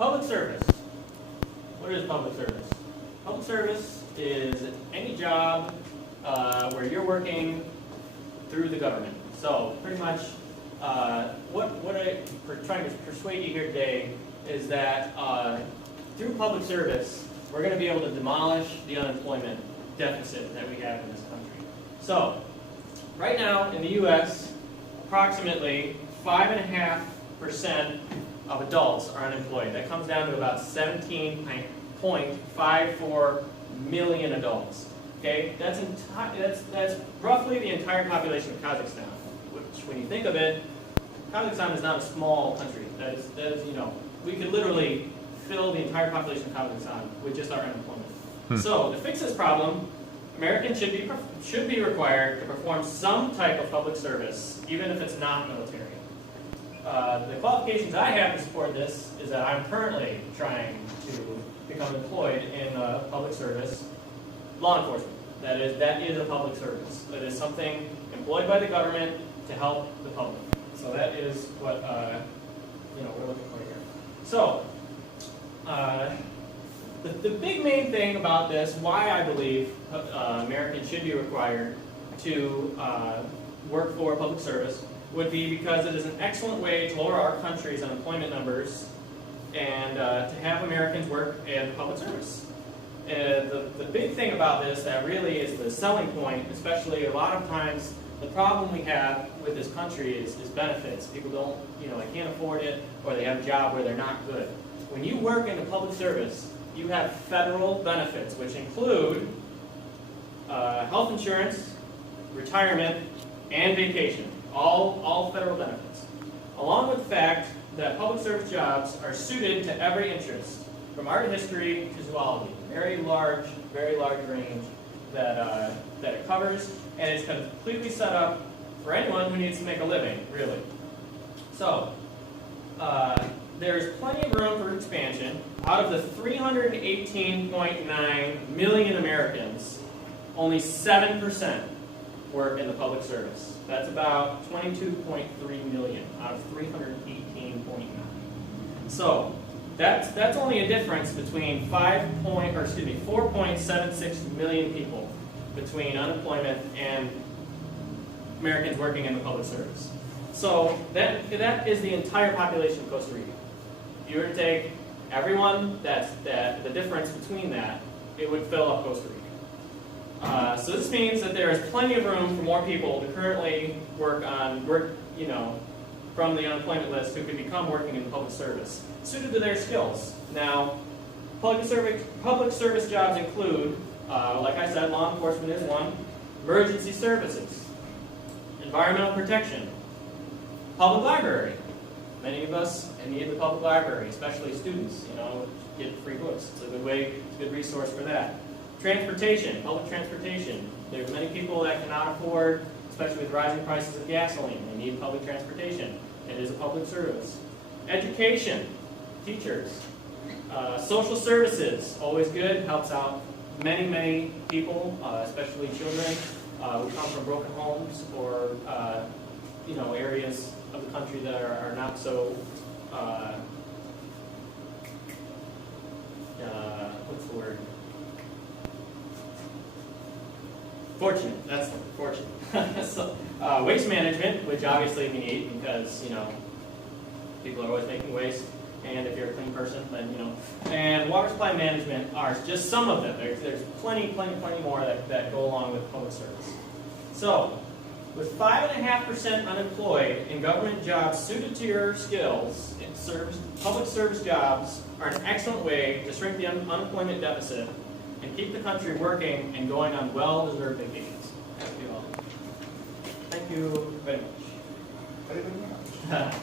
Public service. What is public service? Public service is any job where you're working through the government. So pretty much what I'm trying to persuade you here today is that through public service, we're going to be able to demolish the unemployment deficit that we have in this country. So right now in the U.S., approximately 5.5% of adults are unemployed. That comes down to about 17.54 million adults. Okay, that's roughly the entire population of Kazakhstan. Which, when you think of it, Kazakhstan is not a small country. That is, we could literally fill the entire population of Kazakhstan with just our unemployment. So to fix this problem, Americans should be required to perform some type of public service, even if it's not military. The qualifications I have to support this is that I'm currently trying to become employed in public service, law enforcement. That is a public service. That is something employed by the government to help the public. So that is what we're looking for here. So the big main thing about this, why I believe Americans should be required to work for public service, would be because it is an excellent way to lower our country's unemployment numbers and to have Americans work in public service. The big thing about this that really is the selling point, especially a lot of times the problem we have with this country is benefits. People don't, they can't afford it, or they have a job where they're not good. When you work in the public service, you have federal benefits, which include health insurance, retirement, and vacation. All federal benefits. Along with the fact that public service jobs are suited to every interest, from art history to zoology. Very large range that it covers, and it's completely set up for anyone who needs to make a living, really. So, there's plenty of room for expansion. Out of the 318.9 million Americans, only 7% work in the public service. That's about 22.3 million out of 318.9. So that's only a difference between 4.76 million people between unemployment and Americans working in the public service. So that is the entire population of Costa Rica. If you were to take everyone, the difference between that, it would fill up Costa Rica. So this means that there is plenty of room for more people to currently work from the unemployment list who could become working in public service, suited to their skills. Now, public service jobs include, like I said, law enforcement is one, emergency services, environmental protection, public library. Many of us need the public library, especially students, get free books. It's a good way, it's a good resource for that. Transportation, public transportation. There's many people that cannot afford, especially with rising prices of gasoline. They need public transportation. It is a public service. Education, teachers. Social services, always good, helps out many people, especially children who come from broken homes or areas of the country that are not so what's the word? Fortunate. That's the word, fortunate. So, waste management, which obviously we need because people are always making waste, and if you're a clean person, then And water supply management are just some of them. There's plenty more that go along with public service. So, with 5.5% unemployed in government jobs suited to your skills, public service jobs are an excellent way to shrink the unemployment deficit and keep the country working and going on well-deserved vacations. Thank you all. Thank you very much.